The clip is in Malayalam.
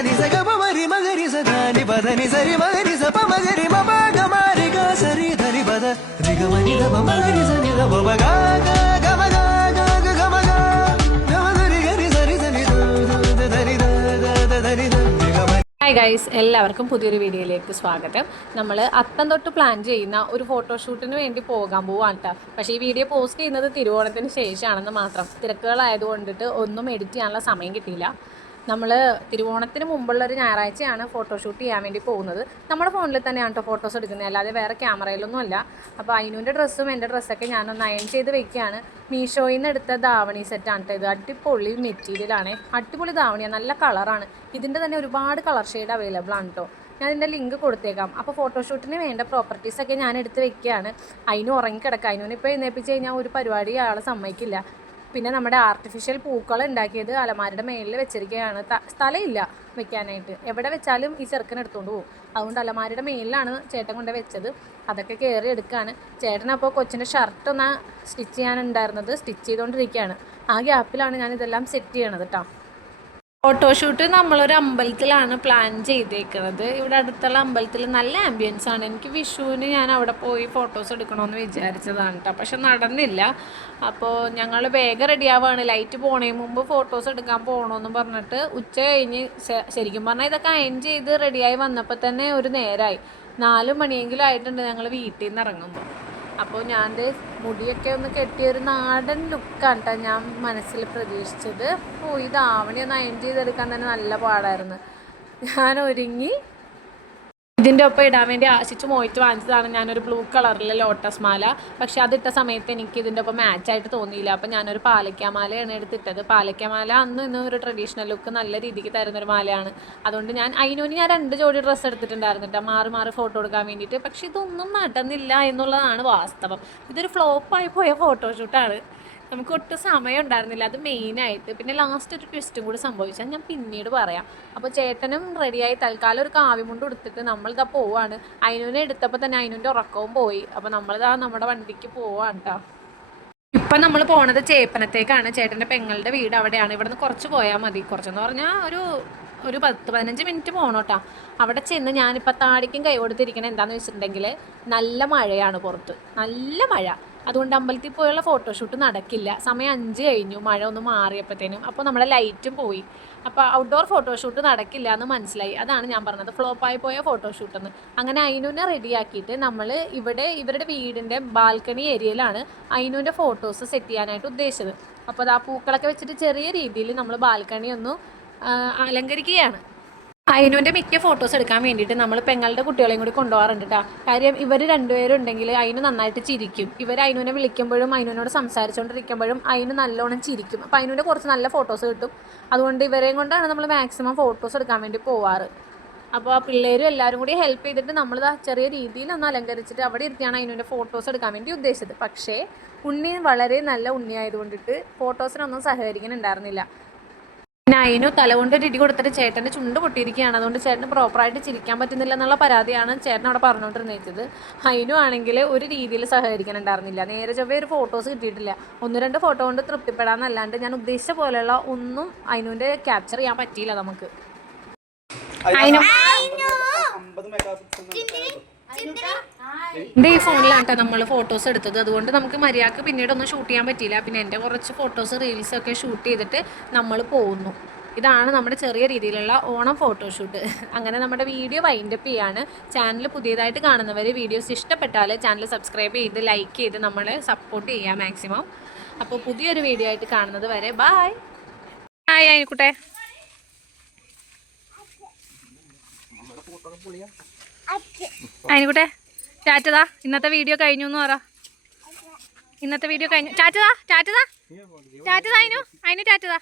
దని సగ పమరి మగరి సదాని పదని సరి మగరి సప మగరి మప గమరి గ సరి ధని పద రిగమని దమ మగరి సని దమ బగ గమ గ గమ గ గమ గరి గరి సరి సని ధని ధని ధని. ഹായ് ഗൈസ്, എല്ലാവർക്കും പുതിയൊരു വീഡിയോയിലേക്ക് സ്വാഗതം. നമ്മൾ അത്തം തൊട്ട് പ്ലാൻ ചെയ്യുന്ന ഒരു ഫോട്ടോഷൂട്ടിന് വേണ്ടി പോകാൻ പോവാണ് കേട്ടോ. പക്ഷേ ഈ വീഡിയോ പോസ്റ്റ് ചെയ്യുന്നത് തിരുവോണത്തിന് ശേഷമാണെന്ന് മാത്രം. തിരക്കുകളായതുകൊണ്ടിട്ട് ഒന്നും എഡിറ്റ് ചെയ്യാനുള്ള സമയം കിട്ടിയില്ല. നമ്മൾ തിരുവോണത്തിന് മുമ്പുള്ളൊരു ഞായറാഴ്ചയാണ് ഫോട്ടോഷൂട്ട് ചെയ്യാൻ വേണ്ടി പോകുന്നത്. നമ്മുടെ ഫോണിൽ തന്നെയാണ് കേട്ടോ ഫോട്ടോസ് എടുക്കുന്നത്, അല്ലാതെ വേറെ ക്യാമറയിലൊന്നും അല്ല. അപ്പോൾ അതിൻ്റെ ഡ്രസ്സും എൻ്റെ ഡ്രസ്സൊക്കെ ഞാനൊന്ന് അയൺ ചെയ്ത് വെക്കുകയാണ്. മീഷോയിൽ നിന്ന് എടുത്ത ധാവണി സെറ്റാണ് കേട്ടോ ഇത്. അടിപൊളി മെറ്റീരിയലാണ്, അടിപൊളി ധാവണിയാണ്, നല്ല കളറാണ്. ഇതിൻ്റെ തന്നെ ഒരുപാട് കളർ ഷെയ്ഡ് അവൈലബിൾ ആണ് കേട്ടോ. ഞാൻ ഇതിൻ്റെ ലിങ്ക് കൊടുത്തേക്കാം. അപ്പോൾ ഫോട്ടോഷൂട്ടിന് വേണ്ട പ്രോപ്പർട്ടീസൊക്കെ ഞാൻ എടുത്ത് വെക്കുകയാണ്. അതിന് ഉറങ്ങിക്കിടക്കുക. അതിനൊന്നിപ്പോൾ എഴുന്നേൽപ്പിച്ച് കഴിഞ്ഞാൽ ഒരു പരിപാടി ആളെ സമ്മതിക്കില്ല. പിന്നെ നമ്മുടെ ആർട്ടിഫിഷ്യൽ പൂക്കൾ ഉണ്ടാക്കിയത് അലമാരുടെ മേളിൽ വെച്ചിരിക്കുകയാണ്. സ്ഥലമില്ല വെക്കാനായിട്ട്, എവിടെ വെച്ചാലും ഈ ചെറുക്കൻ എടുത്തുകൊണ്ട് പോകും. അതുകൊണ്ട് അലമാരുടെ മേളിലാണ് ചേട്ടൻ കൊണ്ട് വെച്ചത്. അതൊക്കെ കയറി എടുക്കുകയാണ്. ചേട്ടനപ്പോൾ കൊച്ചിൻ്റെ ഷർട്ടൊന്ന് സ്റ്റിച്ച് ചെയ്യാനുണ്ടായിരുന്നത് സ്റ്റിച്ച് ചെയ്തുകൊണ്ടിരിക്കുകയാണ്. ആ ഗ്യാപ്പിലാണ് ഞാൻ ഇതെല്ലാം സെറ്റ് ചെയ്യണത് കേട്ടോ. ഫോട്ടോഷൂട്ട് നമ്മളൊരു അമ്പലത്തിലാണ് പ്ലാൻ ചെയ്തേക്കുന്നത്. ഇവിടെ അടുത്തുള്ള അമ്പലത്തിൽ നല്ല ആംബിയൻസ് ആണ്. എനിക്ക് വിഷുവിന് ഞാൻ അവിടെ പോയി ഫോട്ടോസ് എടുക്കണമെന്ന് വിചാരിച്ചതാണ് കേട്ടോ, പക്ഷെ നടന്നില്ല. അപ്പോൾ ഞങ്ങൾ വേഗം റെഡിയാവുകയാണ്. ലൈറ്റ് പോണേ മുമ്പ് ഫോട്ടോസ് എടുക്കാൻ പോകണമെന്ന് പറഞ്ഞിട്ട് ഉച്ച കഴിഞ്ഞ് ശരിക്കും പറഞ്ഞാൽ ഇതൊക്കെ അയൺ ചെയ്ത് റെഡിയായി വന്നപ്പോൾ തന്നെ ഒരു നേരമായി. 4 മണിയെങ്കിലും ആയിട്ടുണ്ട് ഞങ്ങൾ വീട്ടിൽ നിന്ന് ഇറങ്ങുമ്പോൾ. അപ്പോൾ ഞാൻ മുടിയൊക്കെ ഒന്ന് കെട്ടിയൊരു നാടൻ ലുക്കാണ് കേട്ടോ ഞാൻ മനസ്സിൽ പ്രതീക്ഷിച്ചത്. ഈ ധാവണി ഒന്ന് അയൺ ചെയ്തെടുക്കാൻ തന്നെ നല്ല പാടായിരുന്നു. ഞാൻ ഒരുങ്ങി ഇതിൻ്റെ ഒപ്പം ഇടാൻ വേണ്ടി ആശിച്ച് മോയിട്ട് വാങ്ങിച്ചതാണ് ഞാനൊരു ബ്ലൂ കളറിലെ ലോട്ടസ് മാല. പക്ഷേ അതിട്ട സമയത്ത് എനിക്ക് ഇതിൻ്റെ ഒപ്പം മാച്ചായിട്ട് തോന്നിയില്ല. അപ്പോൾ ഞാനൊരു പാലക്കാമാലയാണ് എടുത്തിട്ടത്. പാലക്കാമാല ഇന്നും ഒരു ട്രഡീഷണൽ ലുക്ക് നല്ല രീതിക്ക് തരുന്നൊരു മാലയാണ്. അതുകൊണ്ട് ഞാൻ അതിനോന് ഞാൻ 2 ജോഡി ഡ്രസ്സ് എടുത്തിട്ടുണ്ടായിരുന്നു കേട്ടോ, മാറി ഫോട്ടോ എടുക്കാൻ വേണ്ടിയിട്ട്. പക്ഷേ ഇതൊന്നും നടന്നില്ല എന്നുള്ളതാണ് വാസ്തവം. ഇതൊരു ഫ്ലോപ്പായി പോയ ഫോട്ടോഷൂട്ടാണ്. നമുക്ക് ഒട്ടും സമയം ഉണ്ടായിരുന്നില്ല, അത് മെയിനായിട്ട്. പിന്നെ ലാസ്റ്റ് ഒരു ട്വിസ്റ്റും കൂടി സംഭവിച്ചാൽ ഞാൻ പിന്നീട് പറയാം. അപ്പോൾ ചേട്ടനും റെഡിയായി തൽക്കാലം ഒരു കാവിമുണ്ട് എടുത്തിട്ട് നമ്മളിതാ പോവാണ്. അതിനൂനെ എടുത്തപ്പോൾ തന്നെ അതിനൂൻ്റെ ഉറക്കവും പോയി. അപ്പോൾ നമ്മളിതാ നമ്മുടെ വണ്ടിക്ക് പോവാണ് കേട്ടോ. ഇപ്പം നമ്മൾ പോണത് ചേപ്പനത്തേക്കാണ്. ചേട്ടൻ്റെ പെങ്ങളുടെ വീട് അവിടെയാണ്. ഇവിടെ നിന്ന് കുറച്ച് പോയാൽ മതി. കുറച്ചെന്ന് പറഞ്ഞാൽ ഒരു 10-15 മിനിറ്റ് പോകണം കേട്ടോ. അവിടെ ചെന്ന് ഞാനിപ്പോൾ താടിക്കും കൈ കൊടുത്തിരിക്കണത് എന്താണെന്ന് വെച്ചിട്ടുണ്ടെങ്കിൽ നല്ല മഴയാണ് പുറത്ത്, നല്ല മഴ. അതുകൊണ്ട് അമ്പലത്തിൽ പോയുള്ള ഫോട്ടോഷൂട്ട് നടക്കില്ല. സമയം 5 കഴിഞ്ഞു, മഴ ഒന്ന് മാറിയപ്പോഴത്തേനും. അപ്പോൾ നമ്മുടെ ലൈറ്റും പോയി. അപ്പോൾ ഔട്ട്ഡോർ ഫോട്ടോഷൂട്ട് നടക്കില്ല എന്ന് മനസ്സിലായി. അതാണ് ഞാൻ പറഞ്ഞത് ഫ്ലോപ്പായി പോയ ഫോട്ടോഷൂട്ടെന്ന്. അങ്ങനെ അയിനുവിനെ റെഡിയാക്കിയിട്ട് നമ്മൾ ഇവരുടെ വീടിൻ്റെ ബാൽക്കണി ഏരിയയിലാണ് അയിനുവിൻ്റെ ഫോട്ടോസ് സെറ്റ് ചെയ്യാനായിട്ട് ഉദ്ദേശിച്ചത്. അപ്പോൾ അത് ആ പൂക്കളൊക്കെ വെച്ചിട്ട് ചെറിയ രീതിയിൽ നമ്മൾ ബാൽക്കണി ഒന്ന് അലങ്കരിക്കുകയാണ്. അയിനുവിൻ്റെ മിക്ക ഫോട്ടോസ് എടുക്കാൻ വേണ്ടിയിട്ട് നമ്മൾ പെങ്ങളുടെ കുട്ടികളെയും കൂടി കൊണ്ടുപോകാറുണ്ട് കേട്ടോ. കാര്യം ഇവർ 2 പേരുണ്ടെങ്കിൽ അയിന് നന്നായിട്ട് ചിരിക്കും. ഇവർ അയിനുവിനെ വിളിക്കുമ്പോഴും അയിനുവിനോട് സംസാരിച്ചുകൊണ്ടിരിക്കുമ്പോഴും അയിന് നല്ലോണം ചിരിക്കും. അപ്പോൾ അയിനുവിൻ്റെ കുറച്ച് നല്ല ഫോട്ടോസ് കിട്ടും. അതുകൊണ്ട് ഇവരെയും കൊണ്ടാണ് നമ്മൾ മാക്സിമം ഫോട്ടോസ് എടുക്കാൻ വേണ്ടി പോവാറ്. അപ്പോൾ ആ പിള്ളേരും എല്ലാവരും കൂടി ഹെൽപ്പ് ചെയ്തിട്ട് നമ്മൾ ചെറിയ രീതിയിൽ ഒന്ന് അലങ്കരിച്ചിട്ട് അവിടെ ഇരുത്തിയാണ് അയിനുവിൻ്റെ ഫോട്ടോസ് എടുക്കാൻ വേണ്ടി ഉദ്ദേശിച്ചത്. പക്ഷേ ഉണ്ണി വളരെ നല്ല ഉണ്ണിയായതുകൊണ്ടിട്ട് ഫോട്ടോസിനൊന്നും സഹകരിക്കുന്നുണ്ടായിരുന്നില്ല. പിന്നെ അതിനു തലകൊണ്ട് ഇടി കൊടുത്തിട്ട് ചേട്ടൻ്റെ ചുണ്ട് പൊട്ടിയിരിക്കുകയാണ്. അതുകൊണ്ട് ചേട്ടന് പ്രോപ്പറായിട്ട് ചിരിക്കാൻ പറ്റുന്നില്ല എന്നുള്ള പരാതിയാണ് ചേട്ടൻ അവിടെ പറഞ്ഞുകൊണ്ടിരുന്നത്. അതിനു ആണെങ്കിൽ ഒരു രീതിയിൽ സഹകരിക്കാനുണ്ടായിരുന്നില്ല. നേരെ ചൊവ്വേ ഒരു ഫോട്ടോസ് കിട്ടിയിട്ടില്ല. 1-2 ഫോട്ടോ കൊണ്ട് തൃപ്തിപ്പെടാന്നല്ലാണ്ട് ഞാൻ ഉദ്ദേശിച്ച പോലെയുള്ള ഒന്നും അതിനുവിൻ്റെ ക്യാപ്ചർ ചെയ്യാൻ പറ്റിയില്ല നമുക്ക്. എൻ്റെ ഈ ഫോണിലാണ് കേട്ടോ നമ്മൾ ഫോട്ടോസ് എടുത്തത്. അതുകൊണ്ട് നമുക്ക് മര്യാദക്ക് പിന്നീടൊന്നും ഷൂട്ട് ചെയ്യാൻ പറ്റിയില്ല. പിന്നെ എൻ്റെ കുറച്ച് ഫോട്ടോസ് റീൽസൊക്കെ ഷൂട്ട് ചെയ്തിട്ട് നമ്മൾ പോകുന്നു. ഇതാണ് നമ്മുടെ ചെറിയ രീതിയിലുള്ള ഓണം ഫോട്ടോഷൂട്ട്. അങ്ങനെ നമ്മുടെ വീഡിയോ വൈൻഡപ്പ് ചെയ്യാണ്. ചാനൽ പുതിയതായിട്ട് കാണുന്നവർ വീഡിയോസ് ഇഷ്ടപ്പെട്ടാൽ ചാനൽ സബ്സ്ക്രൈബ് ചെയ്ത് ലൈക്ക് ചെയ്ത് നമ്മളെ സപ്പോർട്ട് ചെയ്യുക മാക്സിമം. അപ്പോൾ പുതിയൊരു വീഡിയോ ആയിട്ട് കാണുന്നത് വരെ ബായ്. ഹായ് ആയിക്കോട്ടെ. അതിനെക്കൂട്ടെ ടാറ്റതാ. ഇന്നത്തെ വീഡിയോ കഴിഞ്ഞു എന്ന് പറ. ഇന്നത്തെ വീഡിയോ കഴിഞ്ഞു. ടാറ്റതാ അതിന് ടാറ്റതാ.